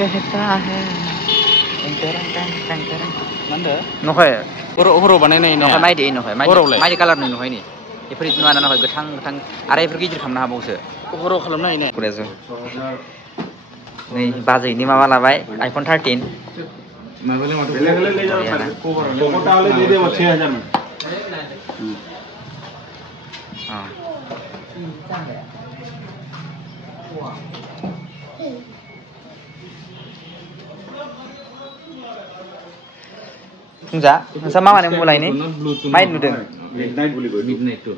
कहता है Mana? नखय Horo बानायनाय ना? नखय माइदि नखय माइदि कालारनि नखय नि बेफोर नुवा ना नखय गोथां गोथां आरो बेफोर गिदिर खालामनो हाबावसो हरो खालामनो हायो ना? कुरेजो नै बाजैनि माबा लाबाय आइफन 13 बेलेग ले जाओ कोटा वाले दे दे 6000 में हां फुंजा नोंसा मामानि मबाइल नि माइ नुदों मिडनाइट बोलिबो मिडनाइट तो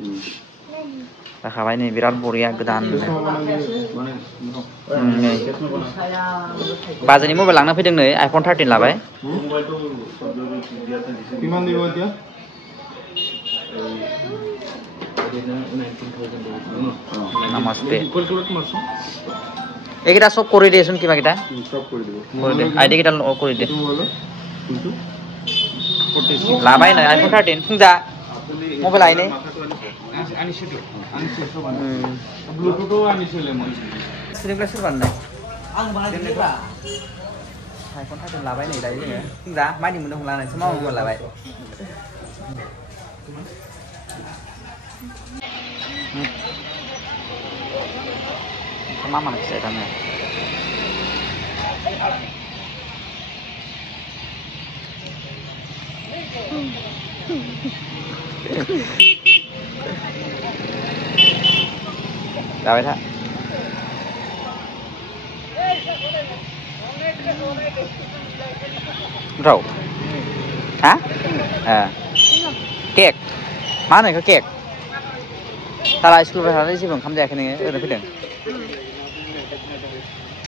जाखाबाय नै बिराद बरिया गोदान बाजैनि मबाइल लांना फैदों नै आइफन 13 लाबाय किमान দিব এতিয়া नमस्ते এইকেইটা সব কৰি দিয়েচোন কিবা কিটা সব কৰি দিব আইডি কিটা কৰি দে লাবাই নাই আইফোন 13 ফুংজা মবাইল আইনে আনিছিলো ব্লুটুথও আনিছিলে মই সিরিংলা সোরবান নাই आं बानायदोंबा आइफोन 13 लाबाय नै दायो जोङो फुंजा मानि मोनदों लानायसो मावो लाबाय मा माने फिसा दानो लाबाय था Rau, hả? Kẹt, má này có kẹt. Ta lại school phải làm gì bằng không dạy cái này, ở đây phải đừng.